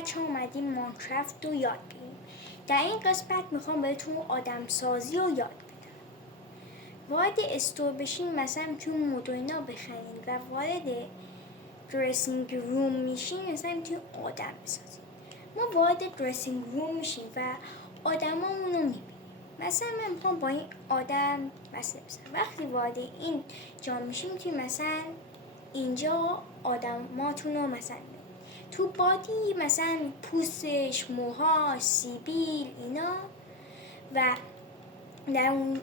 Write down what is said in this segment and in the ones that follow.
بچه اومدیم ماینکرافت رو یاد بگیریم. در این قسمت میخوام بهتون آدم سازی رو یاد بدم. وارد استور بشین، مثلا میتونید مد و اینا بخرید و وارد درسینگ روم میشین، مثلا میتونید آدم بسازید. ما وارد درسینگ روم میشیم و آدمامون رو میبینیم. مثلا من میخوام با این آدم مثلا وقتی وارد این جا میشیم میتونید مثلا اینجا آدماتون رو مثلا تو بادی، مثلا پوستش، موهاش، سیبیل اینا، و در اون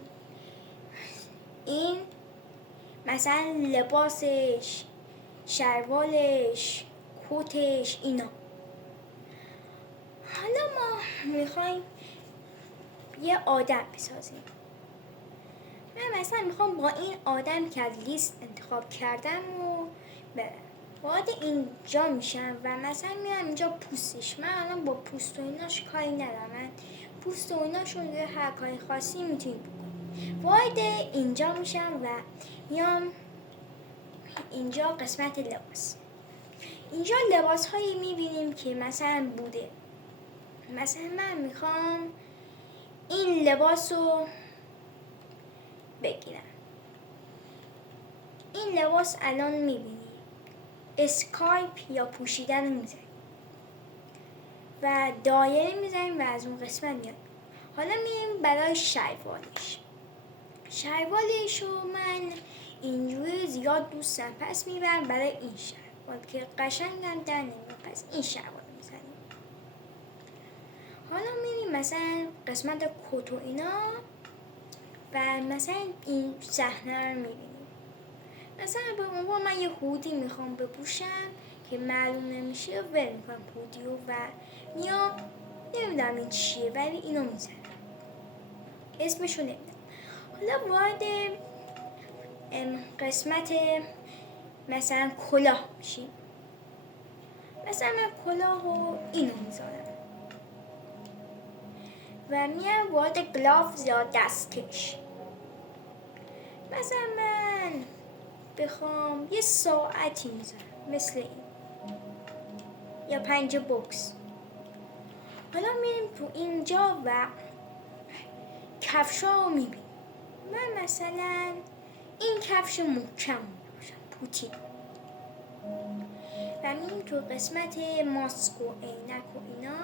این مثلا لباسش، شلوارش، کتش اینا. حالا ما میخوایم یه آدم بسازیم. من مثلا میخوام با این آدم که از لیست انتخاب کردم و برم وارد اینجا میشم و مثلا میرم اینجا پوستش. من الان با پوست و ایناش کاری ندارم، من پوست و ایناشون هر کاری خاصی میتونید بکنید. وارد اینجا میشم و میام اینجا قسمت لباس. اینجا لباس هایی میبینیم که مثلا بوده. مثلا من میخوام این لباس رو بگیرم. این لباس الان میبینی اسکایپ یا پوشیدن رو میزنیم و دایره میزنیم و از اون قسمت میاد. حالا میریم برای شلوارش رو من اینجوری زیاد دوستم، پس میبرم برای این شلوار که قشنگم در نمیاد، پس این شلوار میزنیم. حالا میریم مثلا قسمت کت و اینا و مثلا این صحنه رو میبینیم. مثلا به عنوان من یه هودی میخوام بپوشم که معلوم نمیشه، ول میکنم هودیو و میام نمیدونم این چیه ولی اینو میزنم، اسمشو نمیدونم. حالا وارد قسمت مثلا کلاه میشیم. مثلا من کلاهو اینو میذارم و میام وارد گلاوز یا دستکش. مثلا من بخوام یه ساعتی میذارم مثل این یا پنجه بوکس. حالا میریم تو اینجا و کفشا رو میبینیم. من مثلا این کفش محکم باشم، پوتین. و میریم تو قسمت ماسک و عینک و اینا.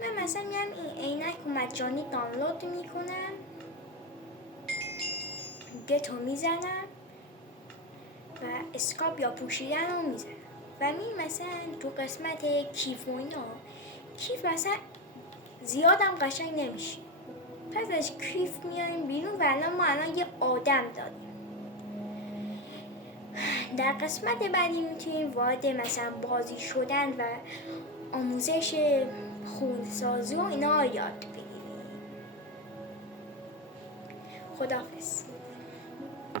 من مثلا میرم این عینک رو مجانی دانلود میکنم، گتو میزنم و اسکاپ یا پوشیدن رو میزنم و میریم مثلا تو قسمت کیف و اینا. کیف مثلا زیادم قشنگ نمیشه، پس از کیف میایم بیرون و الان ما یه آدم داریم. در قسمت بعدی میتونیم وارد مثلا بازی شدن و آموزش خودسازی و اینا یاد بگیریم. خداحافظ.